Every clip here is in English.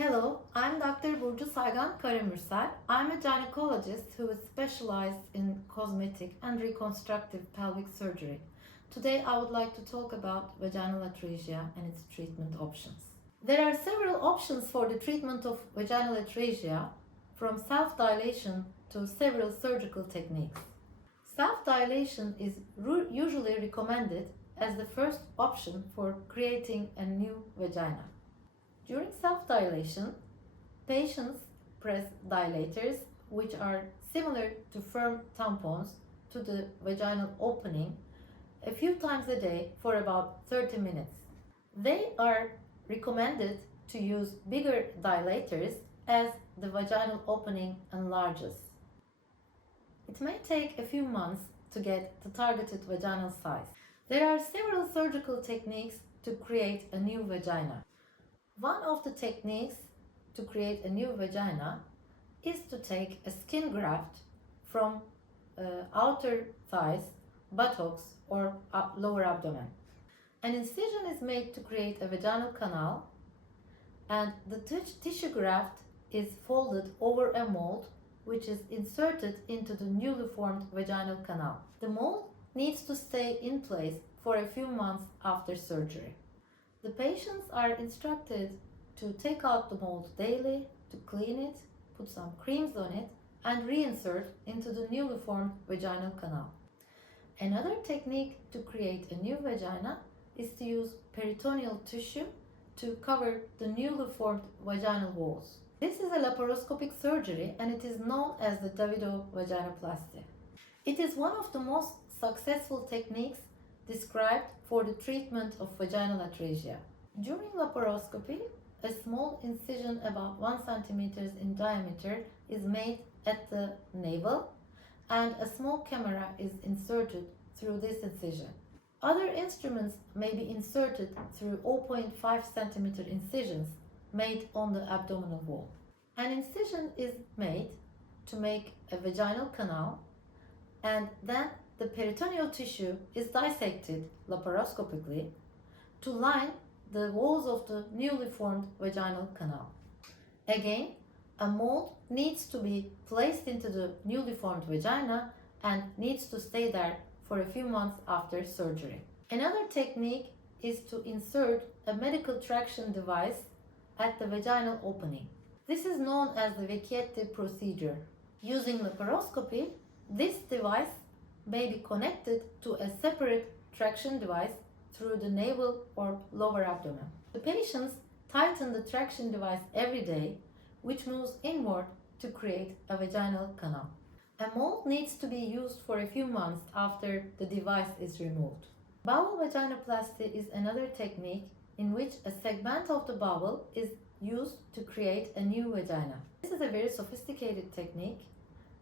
Hello, I'm Dr. Burcu Saygan Karamursel. I'm a gynecologist who is specialized in cosmetic and reconstructive pelvic surgery. Today I would like to talk about vaginal atresia and its treatment options. There are several options for the treatment of vaginal atresia, from self-dilation to several surgical techniques. Self-dilation is usually recommended as the first option for creating a new vagina. During self-dilation, patients press dilators, which are similar to firm tampons, to the vaginal opening a few times a day for about 30 minutes. They are recommended to use bigger dilators as the vaginal opening enlarges. It may take a few months to get the targeted vaginal size. There are several surgical techniques to create a new vagina. One of the techniques to create a new vagina is to take a skin graft from outer thighs, buttocks, or lower abdomen. An incision is made to create a vaginal canal, and the tissue graft is folded over a mold which is inserted into the newly formed vaginal canal. The mold needs to stay in place for a few months after surgery. The patients are instructed to take out the mold daily, to clean it, put some creams on it, and reinsert into the newly formed vaginal canal. Another technique to create a new vagina is to use peritoneal tissue to cover the newly formed vaginal walls. This is a laparoscopic surgery and it is known as the Vaginoplasty. It is one of the most successful techniques described for the treatment of vaginal atresia. During laparoscopy, a small incision about 1 cm in diameter is made at the navel and a small camera is inserted through this incision. Other instruments may be inserted through 0.5 cm incisions made on the abdominal wall. An incision is made to make a vaginal canal, and then the peritoneal tissue is dissected laparoscopically to line the walls of the newly formed vaginal canal. Again, a mold needs to be placed into the newly formed vagina and needs to stay there for a few months after surgery. Another technique is to insert a medical traction device at the vaginal opening. This is known as the Vecchietti procedure. Using laparoscopy, this device may be connected to a separate traction device through the navel or lower abdomen. The patients tighten the traction device every day, which moves inward to create a vaginal canal. A mold needs to be used for a few months after the device is removed. Bowel vaginoplasty is another technique in which a segment of the bowel is used to create a new vagina. This is a very sophisticated technique,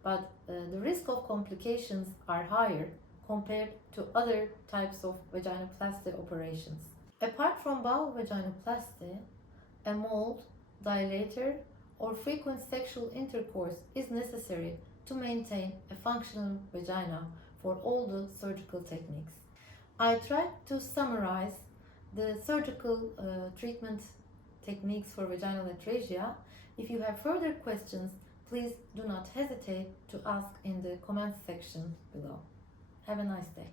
but the risk of complications are higher compared to other types of vaginoplasty operations. Apart from bowel vaginoplasty, a mold, dilator, or frequent sexual intercourse is necessary to maintain a functional vagina for all the surgical techniques. I tried to summarize the surgical treatment techniques for vaginal atresia. If you have further questions, please do not hesitate to ask in the comments section below. Have a nice day.